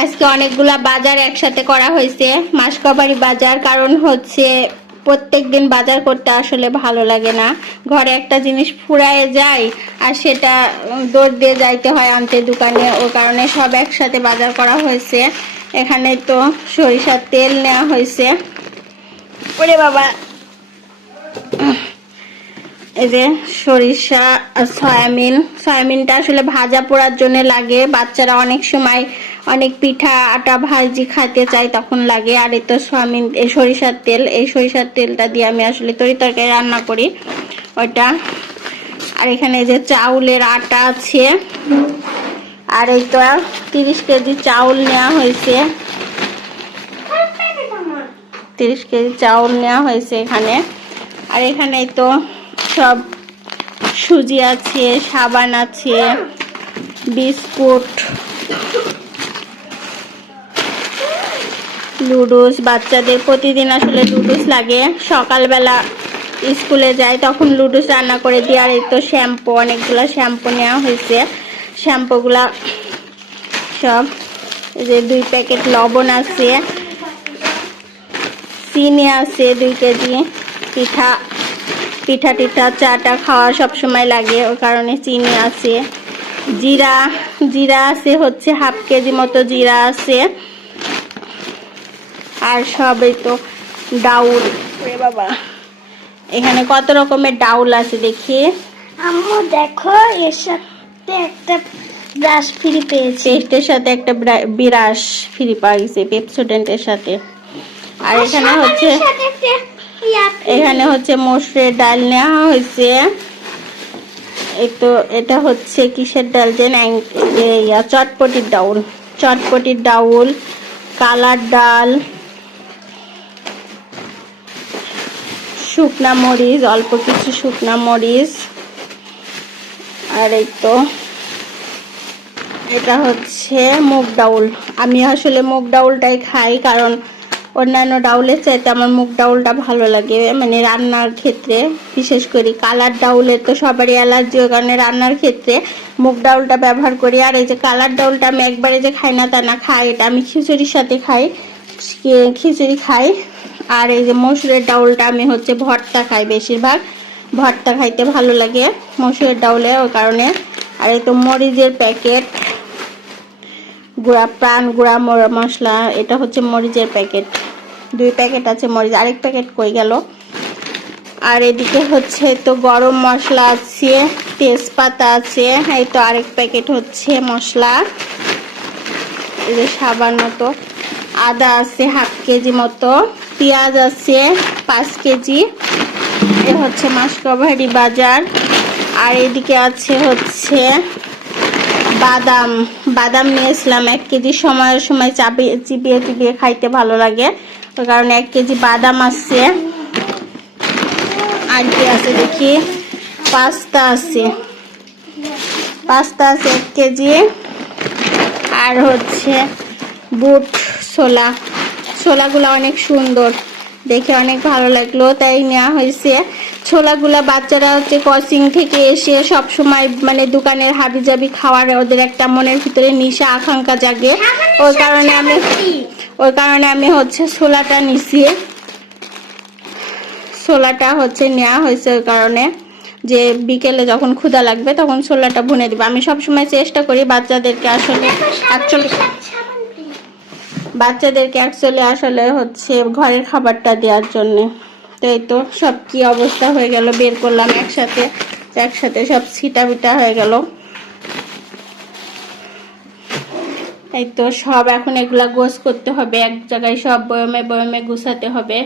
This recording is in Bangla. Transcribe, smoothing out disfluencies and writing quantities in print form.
আজকে অনেকগুলা বাজার একসাথে করা হয়েছে, মাসকবাড়ি বাজার। কারণ হচ্ছে প্রত্যেকদিন বাজার করতে আসলে ভালো লাগে না, ঘরে একটা জিনিস ফুরায় যায় আর সেটা দৌড় দিয়ে যাইতে হয় আনতে দোকানে। ও কারণে সব একসাথে বাজার করা হয়েছে। এখানে তো সরিষার তেল নেওয়া হয়েছে। ওরে বাবা, এই যে সরিষা আর সয়াবিনটা আসলে ভাজা পোড়ার জন্য লাগে। বাচ্চারা অনেক সময় অনেক পিঠা আটা ভাজি খেতে চায়, তখন লাগে। আর এই তো সয়াবিন, এই সরিষার তেল, এই সরিষার তেলটা দিয়ে আমি আসলে তরি তরকারি রান্না করি ওইটা। আর এখানে এই যে চাউলের আটা আছে। আর এই তো 30 কেজি চাউল নেওয়া হয়েছে, 30 কেজি চাউল নেওয়া হয়েছে এখানে। আর এখানে তো সব সুজি আছে, সাবান আছে, বিস্কুট, লুডুস। বাচ্চাদের প্রতিদিন আসলে লুডুস লাগে। সকালবেলা স্কুলে যায় তখন লুডুস রান্না করে দিই। আর এই তো শ্যাম্পু, অনেকগুলো শ্যাম্পু নেওয়া হয়েছে। শ্যাম্পুগুলা সব, এই যে 2 প্যাকেট লবণ আছে, চিনি আছে 2 কেজি। পিঠা চাটা খাওয়া সব সময় লাগে, ওই কারণে চিনি আছে। জিরা আছে হচ্ছে 1/2 কেজি মতো জিরা আছে। আর সবই তো ডাউল। বাবা, এখানে কত রকমের ডাউল আছে দেখি। আম্মু দেখো, এর সাথে একটা ব্রাশ ফ্রি পেয়েছি। পেস্টের সাথে একটা বিরাশ ফ্রি পাইছে পেপসোডেন্টের সাথে। আর এখানে হচ্ছে মসুরের ডাল নেওয়া হয়েছে। এই তো এটা হচ্ছে কিসের ডাল যেন, চটপটির ডাউল, কালার ডাল, শুকনা মরিচ, অল্প কিছু শুকনা মরিচ। আর এই তো এটা হচ্ছে মুগ ডাউল। আমি আসলে মুগ ডাউলটাই খাই, কারণ অন্যান্য ডাউলের চাইতে আমার মুগ ডাউলটা ভালো লাগে, মানে রান্নার ক্ষেত্রে বিশেষ করে। কালার ডাউলের তো সবারই অ্যালার্জি, ওই কারণে রান্নার ক্ষেত্রে মুগ ডাউলটা ব্যবহার করি। আর এই যে কালার ডাউলটা আমি একবারে যে খাই না তা না, খাই। এটা আমি খিচুড়ির সাথে খিচুড়ি খাই। আর এই যে মসুরের ডাউলটা আমি হচ্ছে ভর্তা খাই, বেশিরভাগ ভর্তা খাইতে ভালো লাগে মসুরের ডাউলে, ওই কারণে। আর এই তো মরিচের প্যাকেট, গুঁড়া মশলা, এটা হচ্ছে মরিচের প্যাকেট, 2 প্যাকেট আছে মরিচ। আরেক প্যাকেট কই গেল? আর এদিকে হচ্ছে তো গরম মশলা আছে, তেজপাতা আছে। এই তো আরেক প্যাকেট হচ্ছে মশলা, এই যে সাবান মতো। আদা আছে 1/2 কেজি মতো, পেঁয়াজ আছে 5 কেজি। এ হচ্ছে মাসকবাড়ি বাজার। আর এদিকে আছে হচ্ছে বাদাম নিয়েছিলাম 1 কেজি। সময় চিবিয়ে খাইতে ভালো লাগে, ওই কারণে 1 কেজি বাদাম আছে। আর কি আছে দেখি, পাস্তা আছে 1 কেজি। আর হচ্ছে বুট, ছোলাগুলো অনেক সুন্দর দেখে, অনেক ভালো লাগলো তাই নেওয়া হয়েছে। ছোলাগুলা বাচ্চারা হচ্ছে কোচিং থেকে এসে সব সময় মানে দোকানের হাবিজাবি খাওয়ার ওদের একটা মনের ভিতরে নেশা আকাঙ্ক্ষা জাগে, ওই কারণে আমি হচ্ছে ছোলাটা নিছি। ছোলাটা হচ্ছে নেওয়া হয়েছে ওই কারণে যে বিকেলে যখন ক্ষুধা লাগবে তখন ছোলাটা ভুনে দিব। আমি সব সময় চেষ্টা করি বাচ্চাদেরকে আসলে হচ্ছে ঘরের খাবারটা দেওয়ার জন্য। তো এই তো সব কি অবস্থা হয়ে গেল, বের করলাম একসাথে সব ছিটা বিটা হয়ে গেল। এই তো সব এখন এগুলা গোছ করতে হবে, এক জায়গায় সব বয়মে গুছাতে হবে।